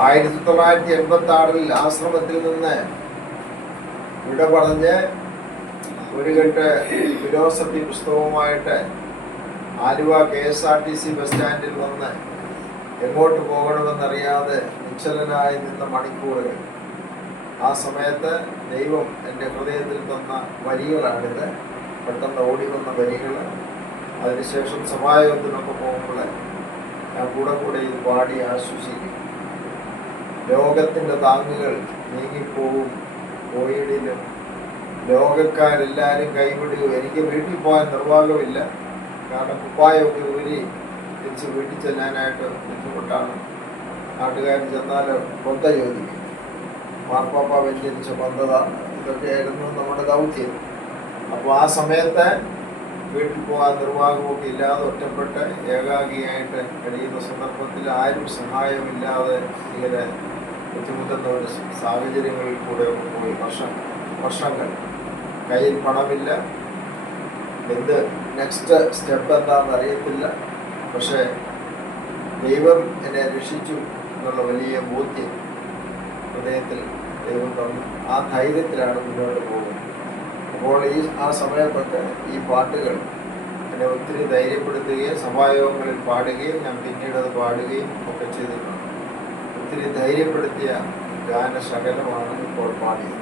ആയിരത്തി തൊള്ളായിരത്തി എൺപത്തി ആറിൽ ആശ്രമത്തിൽ നിന്ന് വിട പറഞ്ഞ് ഒരു കെട്ട് philosophy പുസ്തകവുമായിട്ട് Aluva K S R T C bus സ്റ്റാൻഡിൽ വന്ന് എങ്ങോട്ട് പോകണമെന്നറിയാതെ നിശ്ചലനായി നിന്ന മണിക്കൂറുകൾ. ആ സമയത്ത് ദൈവം എന്റെ ഹൃദയത്തിൽ തന്ന വരികളാണിത്. പെട്ടെന്ന് ഓടി വന്ന വരികൾ അതിനുശേഷം സഭായോഗത്തിനൊക്കെ പോകുമ്പോൾ ഞാൻ കൂടെ കൂടെ ഇത് പാടി ആശ്വസിക്കും. ലോകത്തിന്റെ താങ്ങുകൾ നീങ്ങിപ്പോവും. പോയിടിലും ലോകക്കാരെല്ലാവരും കൈവിടുകയും എനിക്ക് വീട്ടിൽ പോകാൻ നിർവാഹമില്ല. കാരണം കുപ്പായമൊക്കെ ഊരി തിരിച്ച് വീട്ടിൽ ചെല്ലാനായിട്ട് ബുദ്ധിമുട്ടാണ്. നാട്ടുകാർ ചെന്നാൽ കൊന്ത ചോദിക്കും. മാർപ്പാപ്പ വ്യഞ്ചരിച്ച കൊന്തത ഇതൊക്കെയായിരുന്നു നമ്മുടെ ദൗത്യം. അപ്പോൾ ആ സമയത്ത് വീട്ടിൽ പോകാൻ നിർവാഹമൊക്കെ ഇല്ലാതെ ഒറ്റപ്പെട്ട് ഏകാഗിയായിട്ട് കഴിയുന്ന സന്ദർഭത്തിൽ ആരും സഹായമില്ലാതെ ഇങ്ങനെ ബുദ്ധിമുട്ടുന്ന സാഹചര്യങ്ങളിൽ കൂടെ പോയി വർഷം വർഷങ്ങൾ കയ്യിൽ പണമില്ല. എന്ത് നെക്സ്റ്റ് സ്റ്റെപ്പ് എന്താണെന്ന് അറിയത്തില്ല പക്ഷേ ദൈവം എന്നെ രക്ഷിച്ചു എന്നുള്ള വലിയ ബോധ്യം ഹൃദയത്തിൽ ദൈവം തന്നു. ആ ധൈര്യത്തിലാണ് മുന്നോട്ട് പോകുന്നത്. അപ്പോൾ ഈ ആ സമയത്തൊക്കെ ഈ പാട്ടുകൾ എന്നെ ഒത്തിരി ധൈര്യപ്പെടുത്തുകയും സഭായോഗങ്ങളിൽ പാടുകയും ഞാൻ പിന്നീട് അത് പാടുകയും ഒക്കെ ചെയ്തിട്ടുണ്ട്. ഒത്തിരി ധൈര്യപ്പെടുത്തിയ ഗാനശകലമാണ് ഇപ്പോൾ പാടിയത്.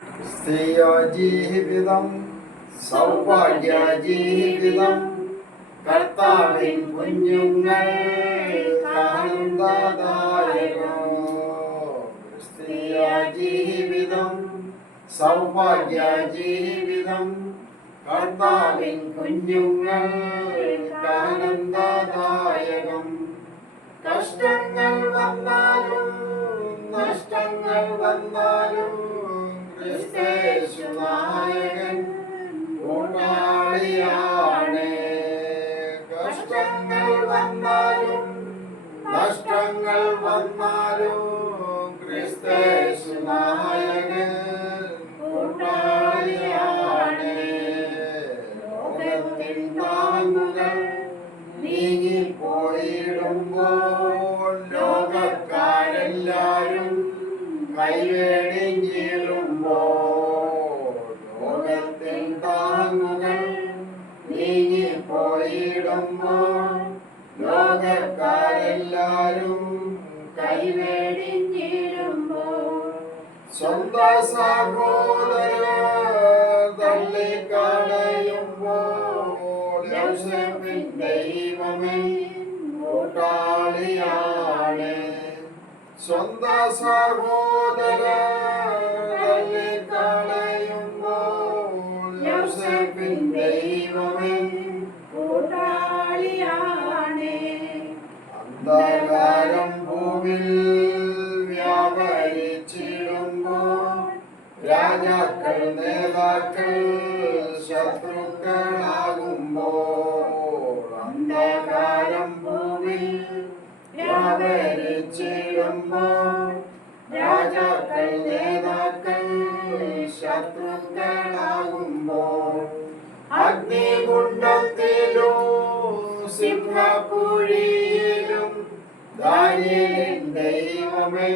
ക്രിസ്തീയ ജീവിതം സൗഭാഗ്യ ജീവിതം കർത്താവിൻ കുഞ്ഞുങ്ങൾ ആനന്ദദായകോ ക്രിസ്തീയ ജീവിതം സൗഭാഗ്യ ജീവിതം കർത്താവിൻ കുഞ്ഞുങ്ങൾ ആനന്ദദായകം കഷ്ടങ്ങൾ വന്നാലും നഷ്ടങ്ങൾ വന്നാലും ക്രിസ്തേശു നായകൻ. കൂട്ടാളിയാണ് ലോകക്കാരെല്ലാരും കൈവേടിഞ്ഞിടുമ്പോൾ സ്വന്തം സഹോദരർ വ്യാപരിച്ചിടുമ്പോൾ രാജാക്കൾ നേതാക്കൾ ശത്രുക്കളാകുമ്പോൾ അന്ധകാരം ഭൂവിൽ വ്യാപരിച്ചിടുമ്പോൾ രാജാക്കൾ നേതാക്കൾ ശത്രുക്കളാകുമ്പോൾ അഗ്നികുണ്ടത്തിലോ സിംഹപുഴിയിലും ദൈവമേ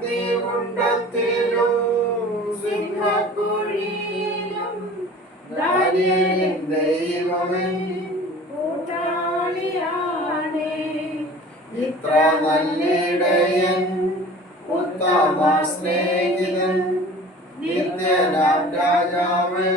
അഗ്നികുണ്ടത്തിലും സിംഹക്കുഴിയിലും ഉത്തമ സ്നേഹിതൻ നിത്യനാം രാജാവൻ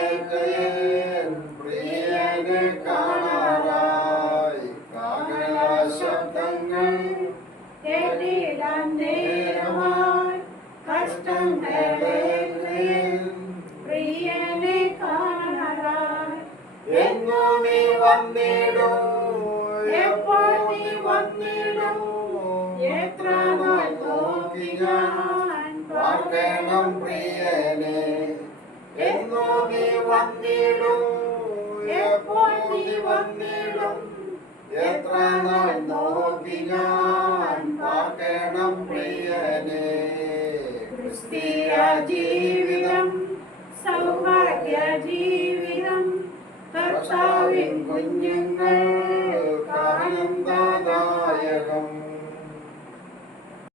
വന്നിടും. എപ്പോൾ നീ വന്നിടും. എത്ര നാൾ നോക്കി ഞാൻ പാർക്കണം പ്രിയനെ. എന്നോ നീ വന്നിടും. എപ്പോൾ നീ വന്നിടും. എത്ര നാൾ നോക്കി ഞാൻ പാർക്കണം പ്രിയനെ. ക്രിസ്തീയ ജീവിതം when you